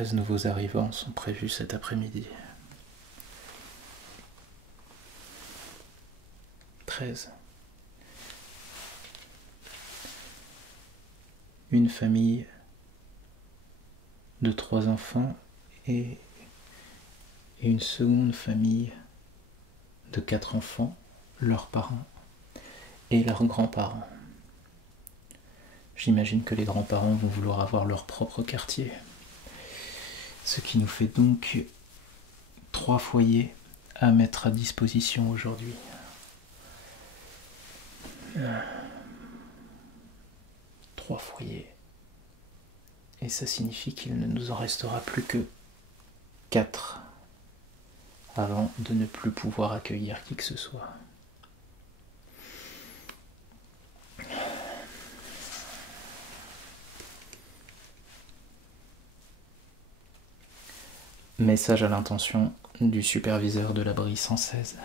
13 nouveaux arrivants sont prévus cet après-midi. 13. Une famille de 3 enfants et une seconde famille de 4 enfants, leurs parents et leurs grands-parents. J'imagine que les grands-parents vont vouloir avoir leur propre quartier. Ce qui nous fait donc 3 foyers à mettre à disposition aujourd'hui. 3 foyers. Et ça signifie qu'il ne nous en restera plus que 4 avant de ne plus pouvoir accueillir qui que ce soit. Message à l'intention du superviseur de l'abri 116.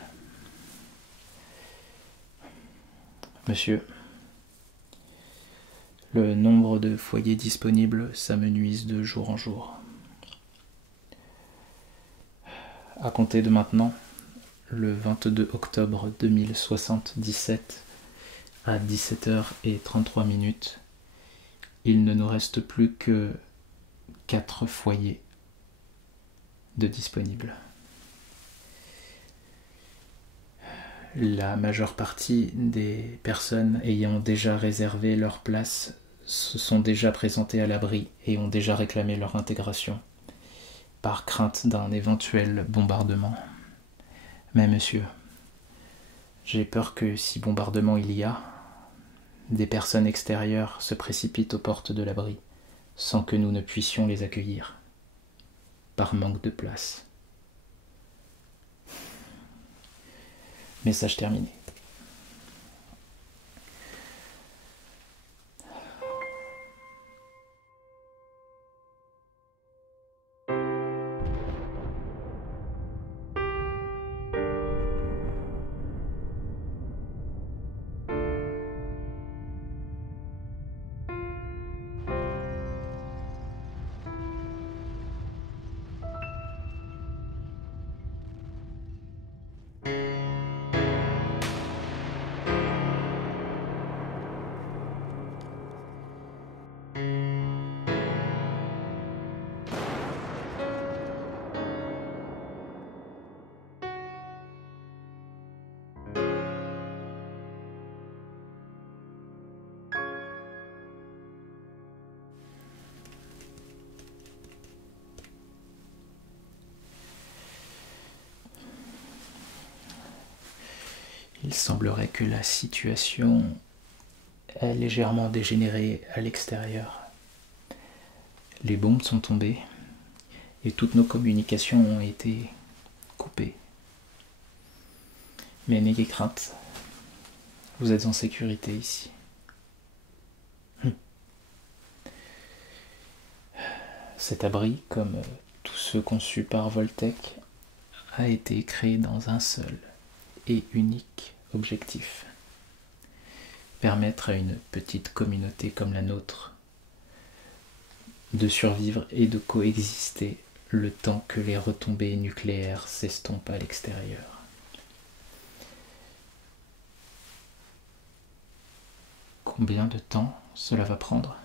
Monsieur, le nombre de foyers disponibles s'amenuise de jour en jour. À compter de maintenant, le 22 octobre 2077 à 17h33, il ne nous reste plus que 4 foyers de disponibles. La majeure partie des personnes ayant déjà réservé leur place se sont déjà présentées à l'abri et ont déjà réclamé leur intégration, par crainte d'un éventuel bombardement. Mais monsieur, j'ai peur que si bombardement il y a, des personnes extérieures se précipitent aux portes de l'abri, sans que nous ne puissions les accueillir, par manque de place. Message terminé. Il semblerait que la situation ait légèrement dégénéré à l'extérieur. Les bombes sont tombées et toutes nos communications ont été coupées. Mais n'ayez crainte, vous êtes en sécurité ici. Cet abri, comme tous ceux conçus par Voltec, a été créé dans un seul et unique objectif: permettre à une petite communauté comme la nôtre de survivre et de coexister le temps que les retombées nucléaires s'estompent à l'extérieur. Combien de temps cela va prendre ?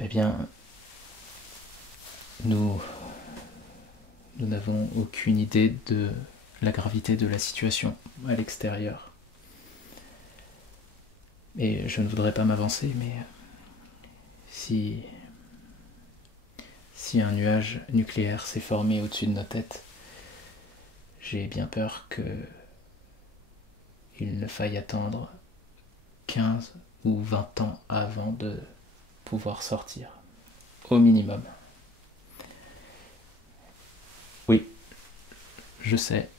Eh bien, nous n'avons aucune idée de la gravité de la situation à l'extérieur. Et je ne voudrais pas m'avancer, mais si un nuage nucléaire s'est formé au-dessus de nos têtes, j'ai bien peur qu'il ne faille attendre 15 ou 20 ans avant de pouvoir sortir, au minimum. Oui, je sais,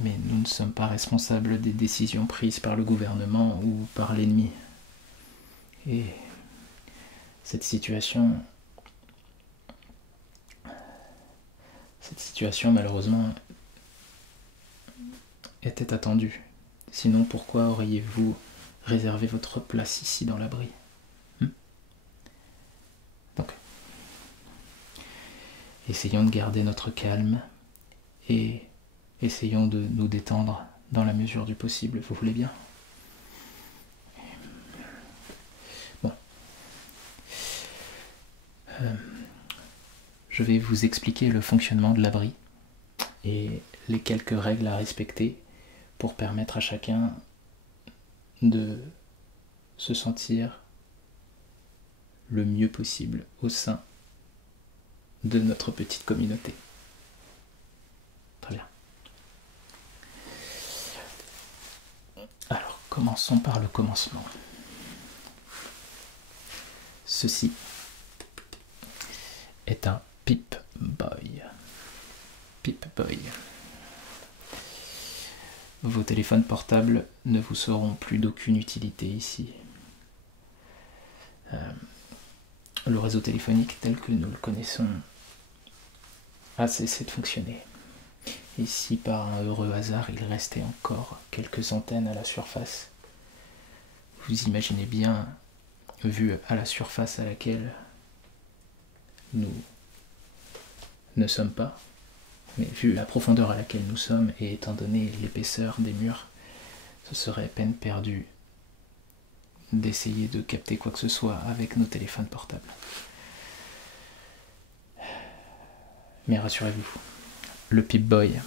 mais nous ne sommes pas responsables des décisions prises par le gouvernement ou par l'ennemi. Et cette situation malheureusement était attendue. Sinon, pourquoi auriez-vous réservé votre place ici dans l'abri ? Donc, Essayons de garder notre calme et essayons de nous détendre dans la mesure du possible. Vous voulez bien? Bon. Je vais vous expliquer le fonctionnement de l'abri et les quelques règles à respecter pour permettre à chacun de se sentir le mieux possible au sein de notre petite communauté. Très bien. Alors, commençons par le commencement. Ceci est un Pip-Boy. Pip-Boy. Vos téléphones portables ne vous seront plus d'aucune utilité ici. Le réseau téléphonique tel que nous le connaissons a cessé de fonctionner. Et si par un heureux hasard il restait encore quelques antennes à la surface, vous imaginez bien, vu à la surface à laquelle nous ne sommes pas, mais vu la profondeur à laquelle nous sommes et étant donné l'épaisseur des murs, ce serait peine perdue d'essayer de capter quoi que ce soit avec nos téléphones portables. Mais rassurez-vous, le Pip-Boy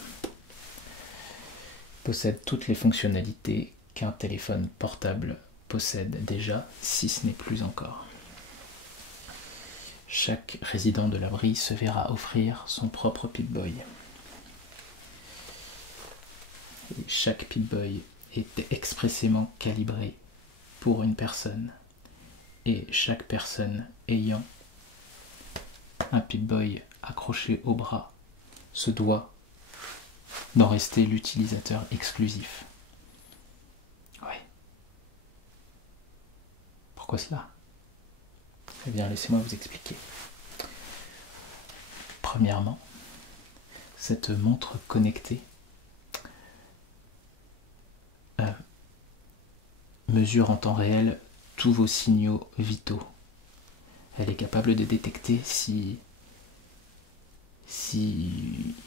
possède toutes les fonctionnalités qu'un téléphone portable possède déjà, si ce n'est plus encore. Chaque résident de l'abri se verra offrir son propre Pip-Boy. Et chaque Pip-Boy est expressément calibré pour une personne. Et chaque personne ayant un Pip-Boy accroché au bras se doit d'en rester l'utilisateur exclusif. Oui. Pourquoi cela? Eh bien, laissez-moi vous expliquer. Premièrement, cette montre connectée mesure en temps réel tous vos signaux vitaux. Elle est capable de détecter si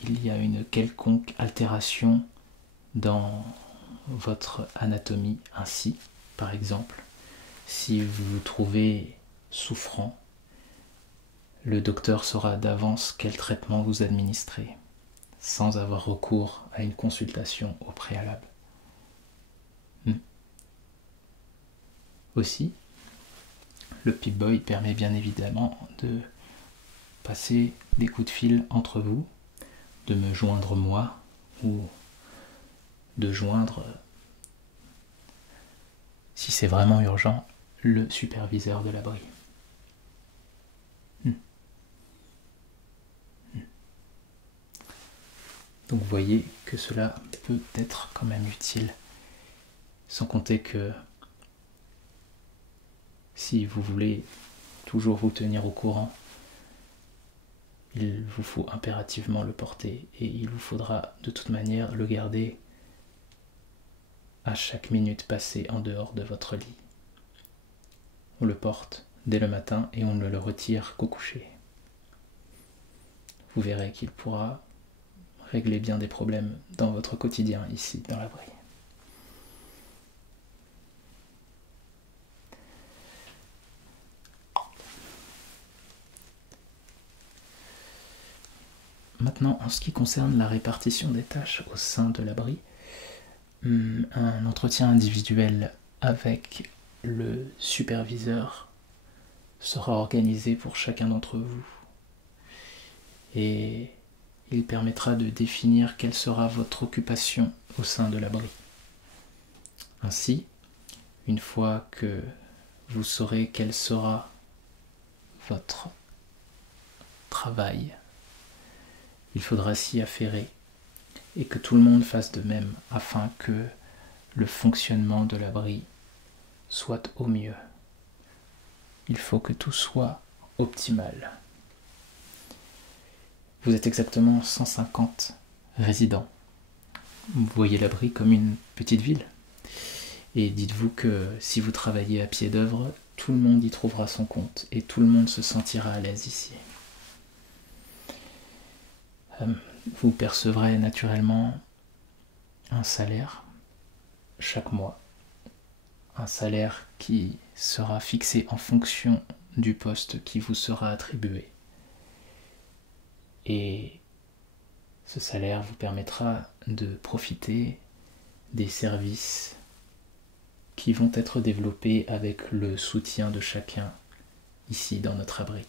il y a une quelconque altération dans votre anatomie. Ainsi, par exemple, si vous vous trouvez souffrant, le docteur saura d'avance quel traitement vous administrer, sans avoir recours à une consultation au préalable. Aussi, le Pip-Boy permet bien évidemment de passer des coups de fil entre vous, de me joindre moi, ou de joindre, si c'est vraiment urgent, le superviseur de l'abri. Donc vous voyez que cela peut être quand même utile, sans compter que si vous voulez toujours vous tenir au courant, il vous faut impérativement le porter et il vous faudra de toute manière le garder à chaque minute passée en dehors de votre lit. On le porte dès le matin et on ne le retire qu'au coucher. Vous verrez qu'il pourra régler bien des problèmes dans votre quotidien ici dans l'abri. Maintenant, en ce qui concerne la répartition des tâches au sein de l'abri, un entretien individuel avec le superviseur sera organisé pour chacun d'entre vous. Et il permettra de définir quelle sera votre occupation au sein de l'abri. Ainsi, une fois que vous saurez quel sera votre travail, il faudra s'y affairer et que tout le monde fasse de même afin que le fonctionnement de l'abri soit au mieux. Il faut que tout soit optimal. Vous êtes exactement 150 résidents. Vous voyez l'abri comme une petite ville. Et dites-vous que si vous travaillez à pied d'œuvre, tout le monde y trouvera son compte et tout le monde se sentira à l'aise ici. Vous percevrez naturellement un salaire chaque mois, un salaire qui sera fixé en fonction du poste qui vous sera attribué. Et ce salaire vous permettra de profiter des services qui vont être développés avec le soutien de chacun ici dans notre abri.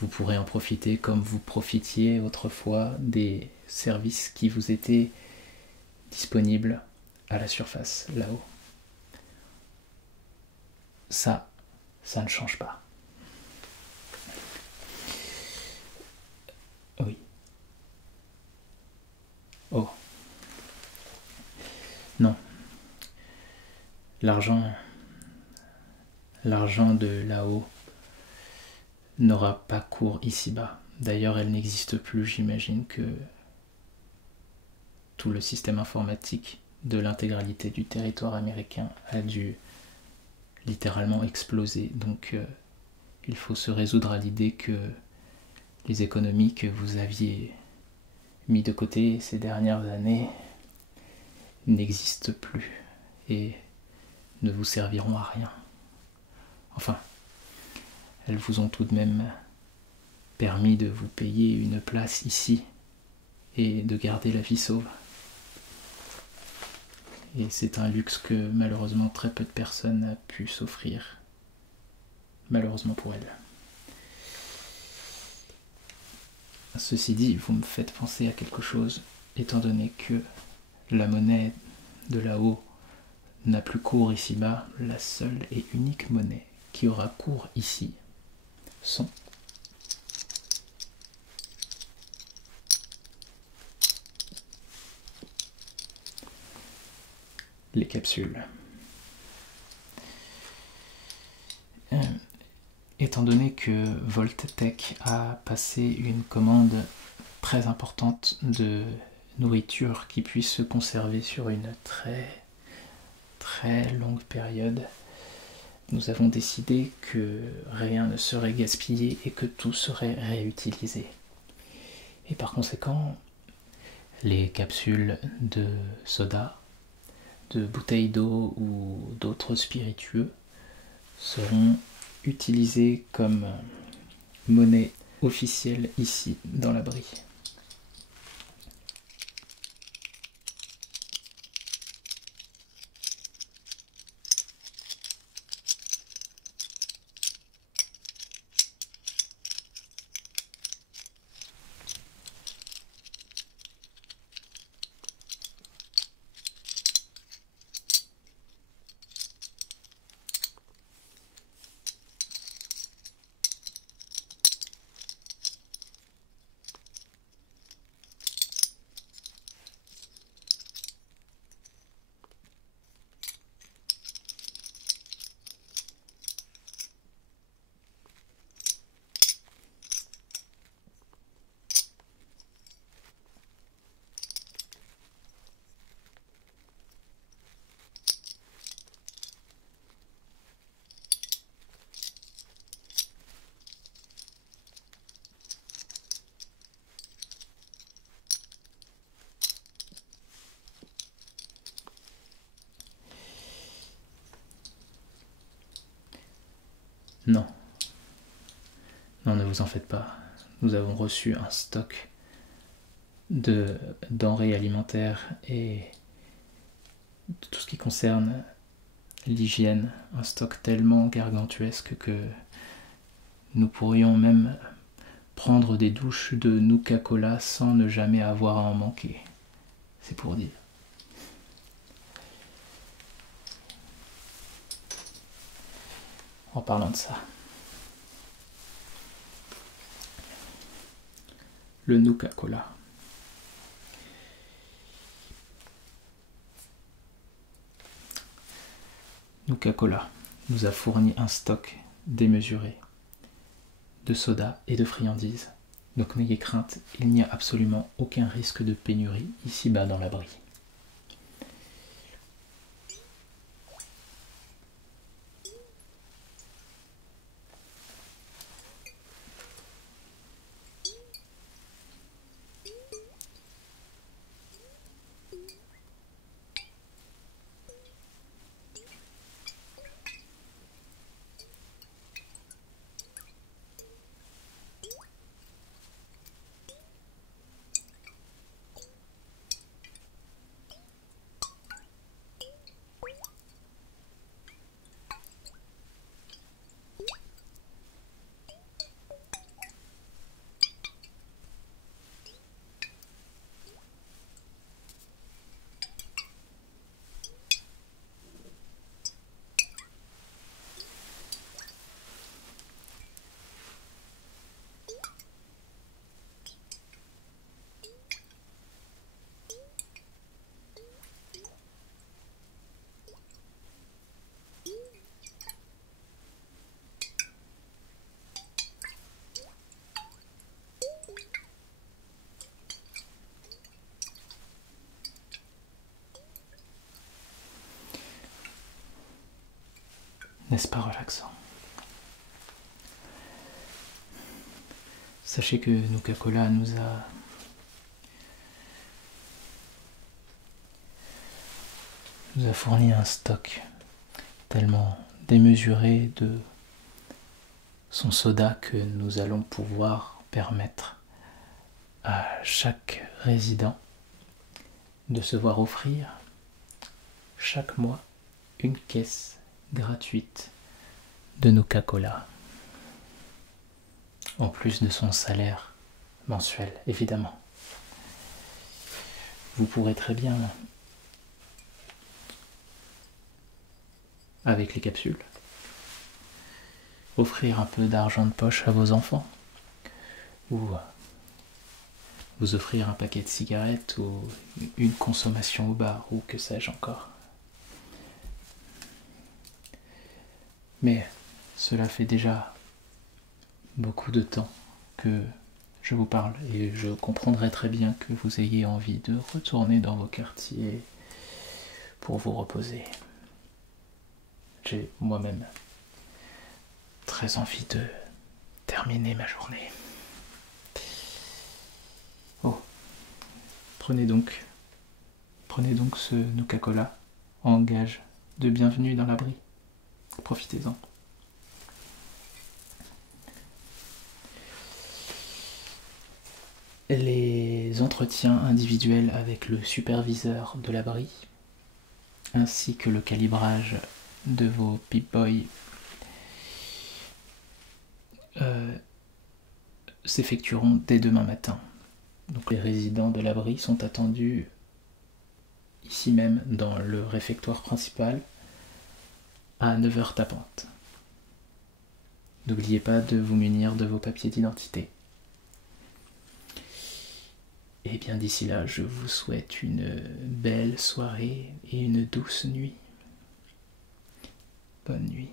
Vous pourrez en profiter comme vous profitiez autrefois des services qui vous étaient disponibles à la surface, là-haut. Ça ne change pas. Oui. Oh. Non. L'argent de là-haut n'aura pas cours ici-bas. D'ailleurs, elle n'existe plus. J'imagine que tout le système informatique de l'intégralité du territoire américain a dû littéralement exploser. Donc, il faut se résoudre à l'idée que les économies que vous aviez mis de côté ces dernières années n'existent plus et ne vous serviront à rien. Enfin, elles vous ont tout de même permis de vous payer une place ici et de garder la vie sauve. Et c'est un luxe que malheureusement très peu de personnes n'ont pu s'offrir. Malheureusement pour elles. Ceci dit, vous me faites penser à quelque chose, étant donné que la monnaie de là-haut n'a plus cours ici-bas. La seule et unique monnaie qui aura cours ici sont les capsules. Étant donné que Volttech a passé une commande très importante de nourriture qui puisse se conserver sur une très longue période, nous avons décidé que rien ne serait gaspillé et que tout serait réutilisé. Et par conséquent, les capsules de soda, de bouteilles d'eau ou d'autres spiritueux seront utilisées comme monnaie officielle ici dans l'abri. Non. Non, ne vous en faites pas. Nous avons reçu un stock de denrées alimentaires et de tout ce qui concerne l'hygiène. Un stock tellement gargantuesque que nous pourrions même prendre des douches de Nuka-Cola sans ne jamais avoir à en manquer. C'est pour dire. En parlant de ça, le Nuka-Cola. Nuka-Cola nous a fourni un stock démesuré de soda et de friandises. Donc n'ayez crainte, il n'y a absolument aucun risque de pénurie ici-bas dans l'abri. N'est-ce pas relaxant? Sachez que Nuka-Cola nous a fourni un stock tellement démesuré de son soda que nous allons pouvoir permettre à chaque résident de se voir offrir chaque mois une caisse gratuite de Nuka-Cola, en plus de son salaire mensuel, évidemment. Vous pourrez très bien, avec les capsules, offrir un peu d'argent de poche à vos enfants, ou vous offrir un paquet de cigarettes, ou une consommation au bar, ou que sais-je encore. Mais cela fait déjà beaucoup de temps que je vous parle et je comprendrai très bien que vous ayez envie de retourner dans vos quartiers pour vous reposer. J'ai moi-même très envie de terminer ma journée. Oh, prenez donc ce Nuka-Cola en gage de bienvenue dans l'abri. Profitez-en. Les entretiens individuels avec le superviseur de l'abri, ainsi que le calibrage de vos Pip-Boy s'effectueront dès demain matin. Donc les résidents de l'abri sont attendus ici même dans le réfectoire principal à 9h tapantes. N'oubliez pas de vous munir de vos papiers d'identité. Et bien d'ici là, je vous souhaite une belle soirée et une douce nuit. Bonne nuit.